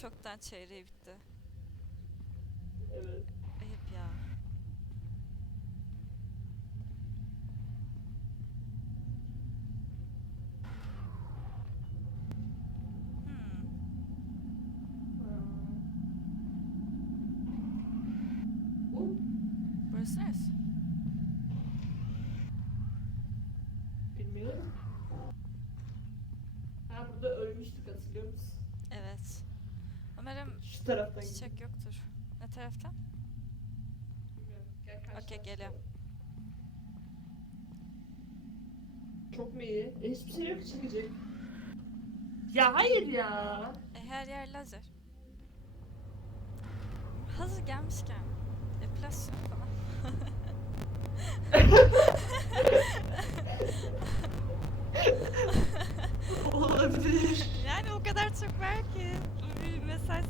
çoktan çeyreği bitti. Evet. Ayıp ya. Hmm. Bu Burası neresi? bilmiyorum. Ha burada ölmüştük hatırlıyor musun? Evet. Umarım Şu taraftan gidelim. çiçek yoktur. Ne taraftan? Bilmiyorum. Gel karşı Okey, geliyorum. Çok mu iyi? E, hiçbir şey yok çıkacak. Ya hayır ya. E, her yer lazer. Hazır gelmişken. Epilasyon falan. Olabilir. Yani o kadar çok var ki mesaj